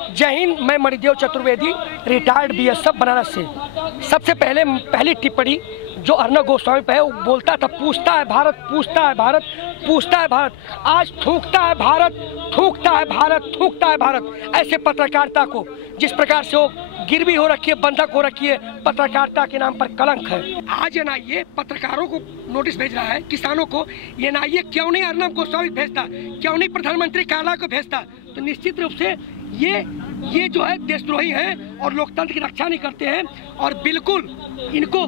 जय हिंद। मैं Manidev Chaturvedi, retired BSF Banaras से। सबसे पहली टिप्पणी जो अर्नब गोस्वामी पे है, वो बोलता था पूछता है भारत, पूछता है भारत, पूछता है भारत। आज थूकता है भारत, थूकता है भारत, थूकता है भारत। ऐसे पत्रकारिता को जिस प्रकार से वो गिरवी हो रखी है, बंधक हो रखी है, पत्रकारिता के नाम पर कलंक है। आज एनआईए पत्रकारों को नोटिस भेज रहा है, किसानों को। एनआईए क्यों नहीं अर्नब गोस्वामी भेजता, क्यों नहीं प्रधानमंत्री कार्यालय को भेजता? तो निश्चित रूप से ये जो है देशद्रोही हैं और लोकतंत्र की रक्षा नहीं करते हैं। और बिल्कुल इनको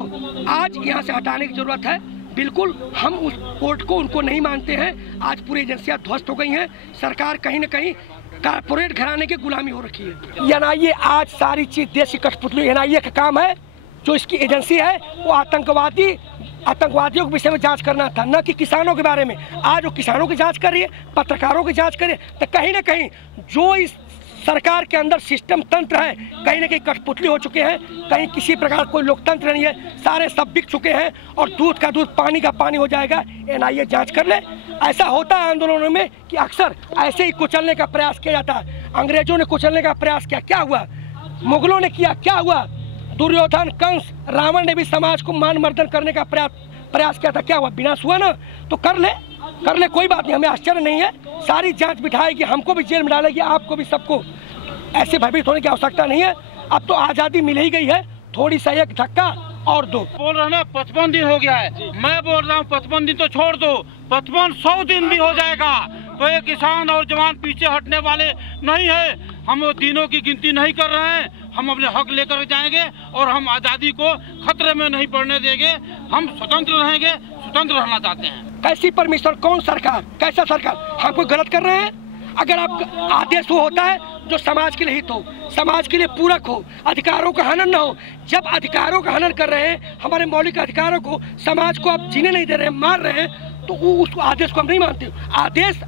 आज यहाँ से हटाने की जरूरत है। बिल्कुल हम उस कोर्ट को उनको नहीं मानते हैं। आज पूरी एजेंसियां ध्वस्त हो गई हैं। सरकार कहीं न कहीं कारपोरेट घराने की गुलामी हो रखी है। एनआईए आज सारी चीज देश की कठपुतली। एनआईए का काम है, जो इसकी एजेंसी है, वो आतंकवादियों के विषय में जांच करना था, न कि किसानों के बारे में। आज वो किसानों की जांच कर रही है, पत्रकारों की जांच कर रही है। तो कहीं ना कहीं जो इस सरकार के अंदर सिस्टम तंत्र है, कहीं ना कहीं कठपुतली हो चुके हैं। कहीं किसी प्रकार कोई लोकतंत्र नहीं है, सारे सब बिक चुके हैं और दूध का दूध पानी का पानी हो जाएगा। एनआईए जांच कर ले। ऐसा होता है आंदोलनों में कि अक्सर ऐसे ही कुचलने का प्रयास किया जाता है। अंग्रेजों ने कुचलने का प्रयास किया, क्या हुआ? मुगलों ने किया, क्या हुआ? दुर्योधन, कंस, रावण ने भी समाज को मान मर्दन करने का प्रयास किया था, क्या हुआ? विनाश हुआ ना। तो कर ले, कोई बात नहीं, हमें आश्चर्य नहीं है। सारी जांच बिठाएगी, हमको भी जेल में डालेगी, आपको भी, सबको। ऐसे भयभीत होने की आवश्यकता नहीं है। अब तो आजादी मिल ही गई है, थोड़ी सा एक धक्का और दो। बोल रहे ना 55 दिन हो गया है। मैं बोल रहा हूँ 55 दिन तो छोड़ दो, 55-100 दिन भी हो जाएगा तो ये किसान और जवान पीछे हटने वाले नहीं है। हम वो दिनों की गिनती नहीं कर रहे हैं। हम अपने हक लेकर जाएंगे और हम आजादी को खतरे में नहीं पड़ने देंगे। हम स्वतंत्र रहेंगे, स्वतंत्र रहना चाहते हैं। कैसी परमिशन, कौन सरकार, कैसा सरकार? हम कोई गलत कर रहे हैं? अगर आप आदेश वो होता है जो समाज के लिए हित हो, समाज के लिए पूरक हो, अधिकारों का हनन न हो। जब अधिकारों का हनन कर रहे हैं, हमारे मौलिक अधिकारों को, समाज को आप जीने नहीं दे रहे हैं, मार रहे हैं, तो उस आदेश को हम नहीं मानते।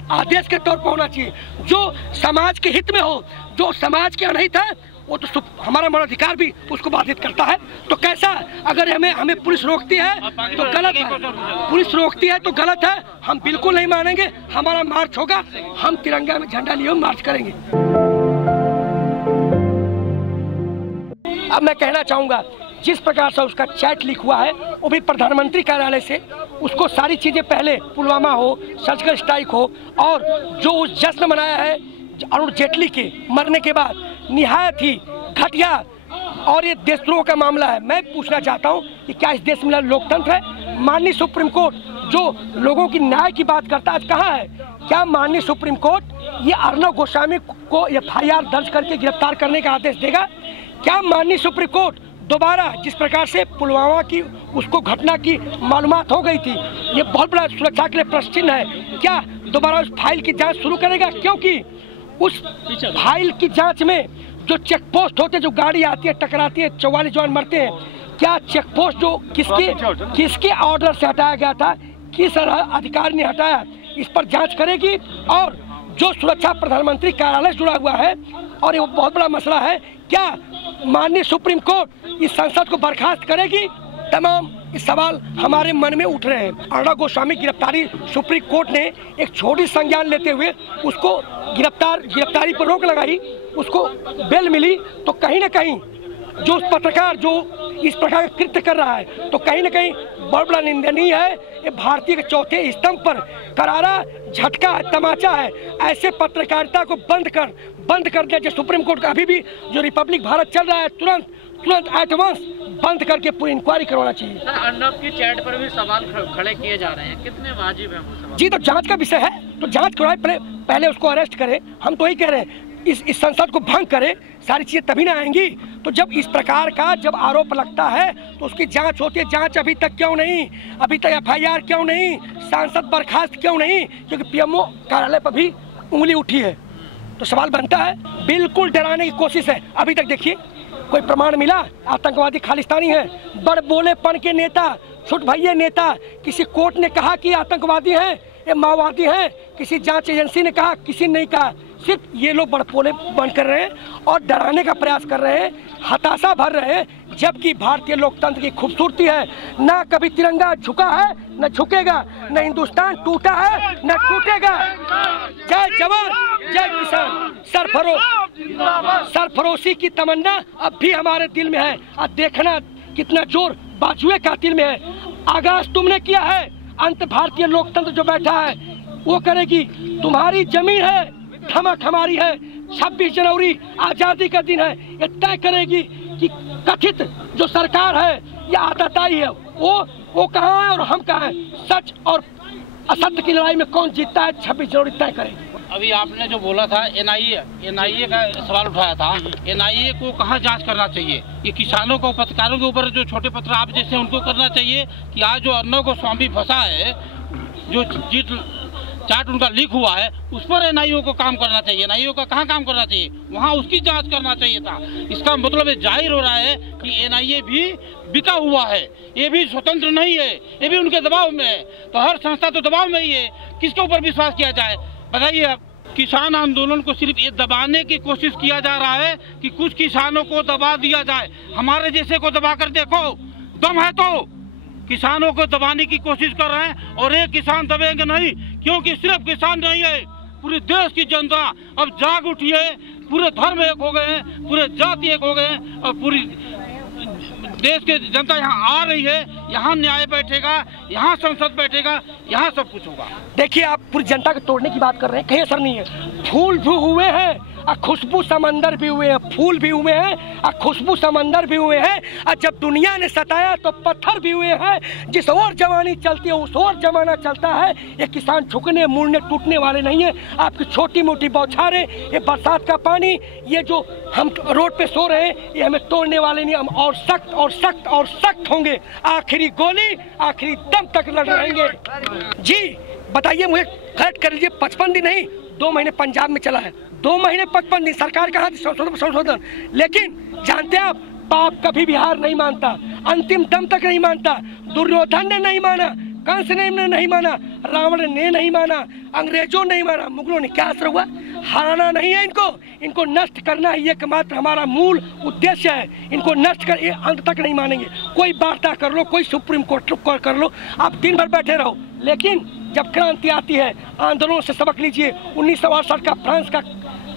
आदेश के तौर पर होना चाहिए, जो समाज के हित में हो। जो समाज के अनहित है वो तो हमारा मौलिक भी उसको बाधित करता है। तो कैसा, अगर हमें पुलिस रोकती है तो गलत है, पुलिस रोकती है तो गलत है। हम बिल्कुल नहीं मानेंगे। हमारा मार्च होगा, हम तिरंगा में झंडा लिए मार्च करेंगे। अब मैं कहना चाहूंगा, जिस प्रकार से उसका चैट लीक हुआ है, वो भी प्रधानमंत्री कार्यालय से, उसको सारी चीजें, पहले पुलवामा हो, सर्जिकल स्ट्राइक हो, और जो उस जश्न मनाया है अरुण जेटली के मरने के बाद, निहायत ही घटिया और ये देशद्रोह का मामला है। मैं पूछना चाहता हूँ कि क्या इस देश में लोकतंत्र है? माननीय सुप्रीम कोर्ट जो लोगों की न्याय की बात करता है, आज कहाँ है? क्या माननीय सुप्रीम कोर्ट ये अर्नब गोस्वामी को FIR दर्ज करके गिरफ्तार करने का आदेश देगा? क्या माननीय सुप्रीम कोर्ट दोबारा, जिस प्रकार से पुलवामा की उसको घटना की मालूमात हो गई थी, ये बहुत बड़ा सुरक्षा के लिए प्रश्न चिन्ह है, क्या दोबारा उस फाइल की जांच शुरू करेगा? क्योंकि उस फाइल की जांच में जो चेक पोस्ट होते, जो गाड़ी आती है, टकराती है, 44 जवान मरते हैं, क्या चेक पोस्ट जो किसके ऑर्डर से हटाया गया था, किस अधिकारी ने हटाया, इस पर जांच करेगी। और जो सुरक्षा प्रधानमंत्री कार्यालय से जुड़ा हुआ है, और ये बहुत बड़ा मसला है, क्या माननीय सुप्रीम कोर्ट इस संसद को बर्खास्त करेगी? तमाम इस सवाल हमारे मन में उठ रहे हैं। अर्नब गोस्वामी गिरफ्तारी, सुप्रीम कोर्ट ने एक छोटी संज्ञान लेते हुए उसको गिरफ्तारी पर रोक लगाई, उसको बेल मिली। तो कहीं ना कहीं जो उस पत्रकार जो इस प्रकार का कृत्य कर रहा है, तो कहीं ना कहीं बहुत बड़ा निंदनीय है। ये भारतीय के चौथे स्तंभ पर करारा झटका है, तमाचा है। ऐसे पत्रकारिता को बंद कर दिया। जो सुप्रीम कोर्ट का अभी भी जो रिपब्लिक भारत चल रहा है, तुरंत एडवांस बंद करके पूरी इंक्वायरी करवाना चाहिए। अर्नब की चैट पर भी सवाल खड़े किए जा रहे हैं, कितने वाजिब है वो सवाल? जी, तो जांच का विषय है, तो जांच करवाए, पहले उसको अरेस्ट करें। हम तो यही कह रहे हैं, इस संसद को भंग करे, सारी चीजें तभी ना आएंगी। तो जब इस प्रकार का जब आरोप लगता है तो उसकी जांच होती है। जांच अभी तक क्यों नहीं? अभी तक FIR क्यों नहीं? सांसद बर्खास्त क्यों नहीं? क्योंकि PMO कार्यालय पर भी उंगली उठी है। तो सवाल बनता है, बिल्कुल डराने की कोशिश है। अभी तक देखिए, कोई प्रमाण मिला? आतंकवादी खालिस्तानी है, बड़ बोलेपन के नेता, छुट भैये नेता। किसी कोर्ट ने कहा कि आतंकवादी हैं, ये माओवादी हैं? किसी जांच एजेंसी ने कहा? किसी ने नहीं कहा। सिर्फ ये लोग बड़पोले बन कर रहे हैं और डराने का प्रयास कर रहे हैं, हताशा भर रहे हैं, जबकि भारतीय लोकतंत्र की खूबसूरती है। ना कभी तिरंगा झुका है न झुकेगा, न हिंदुस्तान टूटा है न टूटेगा। जय जवान जय किसान। सरफरोशी की तमन्ना अब भी हमारे दिल में है। अब देखना कितना जोर बाजुए कातिल में है। आगाज तुमने किया है, अंत भारतीय लोकतंत्र जो बैठा है वो करेगी। तुम्हारी जमीन है, धमक हमारी है। 26 जनवरी आजादी का दिन है, ये तय करेगी कि कथित जो सरकार है या आताताई है वो कहाँ है और हम कहाँ हैं। सच और असत्य की लड़ाई में कौन जीतता है 26 जनवरी तय करेगी। अभी आपने जो बोला था एनआईए का सवाल उठाया था, एनआईए को कहाँ जांच करना चाहिए? ये किसानों को, पत्रकारों के ऊपर जो छोटे पत्र आप जैसे उनको करना चाहिए कि आज जो अर्नब गोस्वामी फंसा है, जो चार्ट उनका लीक हुआ है, उस पर एनआईए को काम करना चाहिए। एनआईए का कहाँ काम करना चाहिए? वहाँ उसकी जांच करना चाहिए था। इसका मतलब जाहिर हो रहा है कि एनआईए भी बिका हुआ है, ये भी स्वतंत्र नहीं है, ये भी उनके दबाव में है। तो हर संस्था तो दबाव में ही है, किसके ऊपर विश्वास किया जाए बताइए आप। किसान आंदोलन को सिर्फ ये दबाने की कोशिश किया जा रहा है कि कुछ किसानों को दबा दिया जाए। हमारे जैसे को दबा कर देखो, दम है तो किसानों को दबाने की कोशिश कर रहे हैं और एक किसान दबेंगे नहीं, क्योंकि सिर्फ किसान नहीं है, पूरे देश की जनता अब जाग उठी है। पूरे धर्म एक हो गए हैं, पूरे जाति एक हो गए हैं और पूरी देश की जनता यहाँ आ रही है। यहाँ न्याय बैठेगा, यहाँ संसद बैठेगा, यहाँ सब कुछ होगा। देखिए, आप पूरी जनता को तोड़ने की बात कर रहे हैं, कहीं असर नहीं है। फूल भी हुए हैं और खुशबू समंदर भी हुए हैं, फूल भी हुए हैं और खुशबू समंदर भी हुए हैं। और जब दुनिया ने सताया तो पत्थर भी हुए हैं। जिस ओर जवानी चलती है उस ओर जमाना चलता है। ये किसान झुकने मुड़ने टूटने वाले नहीं है। आपकी छोटी मोटी बौछारें, ये बरसात का पानी, ये जो हम रोड पे सो रहे हैं, ये हमें तोड़ने वाले नहीं। हम और सख्त और सख्त और सख्त होंगे। आखिरी गोली आखिरी दम तक लड़ रहेंगे। जी बताइए, मुझे करेक्ट कर लीजिए, 55 दिन नहीं 2 महीने पंजाब में चला है, 2 महीने 55 दिन सरकार कहा संशोधन। लेकिन जानते हैं आप, पाप कभी भी हार नहीं मानता, अंतिम दम तक नहीं मानता। दुर्योधन ने नहीं माना, कंस ने नहीं माना, रावण ने नहीं माना, अंग्रेजों ने नहीं माना, मुगलों ने। क्या असर हुआ? हराना नहीं है इनको नष्ट करना ही एकमात्र हमारा मूल उद्देश्य है। इनको नष्ट कर ये अंत तक नहीं मानेंगे। कोई वार्ता कर लो, कोई सुप्रीम कोर्ट कर लो, आप दिन भर बैठे रहो, लेकिन जब क्रांति आती है, आंदोलनों से सबक लीजिए। 1968 का फ्रांस का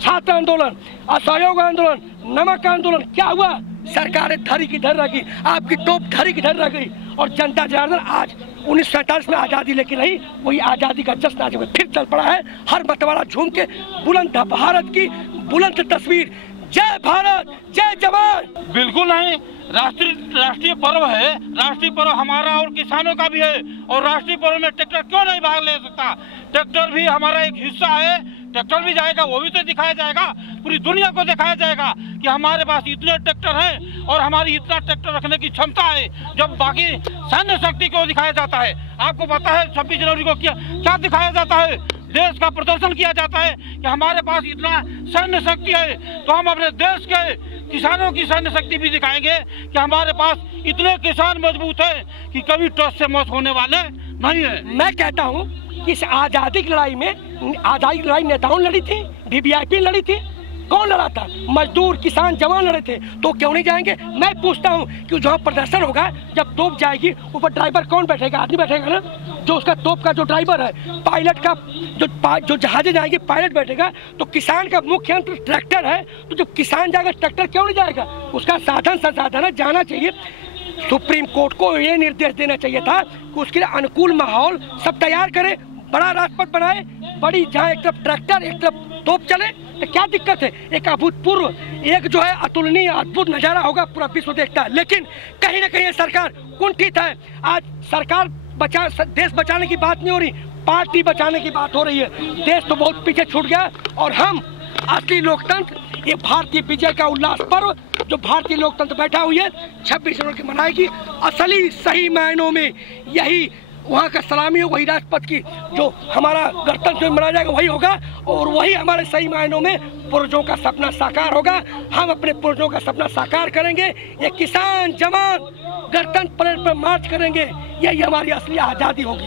छात्र आंदोलन, असहयोग आंदोलन, नमक आंदोलन, क्या हुआ? सरकारें धरी की धर रह गई, आपकी तोप धरी की धर रह गई और जनता जनार्दन आज 1947 में आज़ादी लेके रही, वही आज़ादी का जश्न आज फिर चल पड़ा है। हर मतवाला झूम के बुलंद भारत की बुलंद तस्वीर, जय भारत जय जवान। बिल्कुल नहीं, राष्ट्रीय पर्व है, राष्ट्रीय पर्व हमारा और किसानों का भी है। और राष्ट्रीय पर्व में ट्रैक्टर क्यों नहीं भाग ले सकता? ट्रैक्टर भी हमारा एक हिस्सा है, ट्रैक्टर भी जाएगा, वो भी तो दिखाया जाएगा, पूरी दुनिया को दिखाया जाएगा कि हमारे पास इतने ट्रैक्टर हैं और हमारी इतना ट्रैक्टर रखने की क्षमता है। जब बाकी सैन्य शक्ति को दिखाया जाता है, आपको पता है 26 जनवरी को क्या दिखाया जाता है? देश का प्रदर्शन किया जाता है कि हमारे पास इतना सैन्य शक्ति है। तो हम अपने देश के किसानों की सैन्य शक्ति भी दिखाएंगे कि हमारे पास इतने किसान मजबूत है कि कभी टॉस से मौत होने वाले नहीं है। मैं कहता हूँ कि इस आज़ादी की लड़ाई में, आज़ादी की लड़ाई नेताओं ने लड़ी थी, वीवीआईपी लड़ी थी, कौन लड़ा था? मजदूर किसान जवान लड़े थे। तो क्यों नहीं जाएंगे? मैं पूछता हूँ कि जहाँ प्रदर्शन होगा, जब तोप जाएगी, ऊपर ड्राइवर कौन बैठेगा? आदमी बैठेगा ना, जो उसका तोप का जो ड्राइवर है, पायलट का जो जहाजें जाएंगे पायलट बैठेगा। तो किसान का मुख्य यंत्र ट्रैक्टर है, तो जब किसान जाएगा ट्रैक्टर क्यों नहीं जाएगा? उसका साधन संसाधन जाना चाहिए। सुप्रीम कोर्ट को ये निर्देश देना चाहिए था कि उसके लिए अनुकूल माहौल सब तैयार करे, बड़ा राजपथ बनाए, बड़ी, जहाँ एक तरफ ट्रैक्टर एक तरफ तोप चले, तो क्या दिक्कत है? एक अभूतपूर्व, एक जो है अतुलनीय अद्भुत नजारा होगा, पूरा विश्व देखता है। लेकिन कहीं ना कहीं सरकार कुंठित है। आज सरकार देश बचाने की बात नहीं हो रही, पार्टी बचाने की बात हो रही है। देश तो बहुत पीछे छूट गया और हम असली लोकतंत्र, ये भारतीय विजय का उल्लास पर्व जो भारतीय लोकतंत्र बैठा हुई है 26 जनवरी की मनाएगी। असली सही मायनों में यही वहाँ का सलामी हो, वही राजपथ की जो हमारा गणतंत्र मनाया जाएगा वही होगा और वही हमारे सही मायनों में पूर्वजों का सपना साकार होगा। हम अपने पूर्वजों का सपना साकार करेंगे। ये किसान जवान गणतंत्र परेड पर मार्च करेंगे, यही हमारी असली आज़ादी होगी।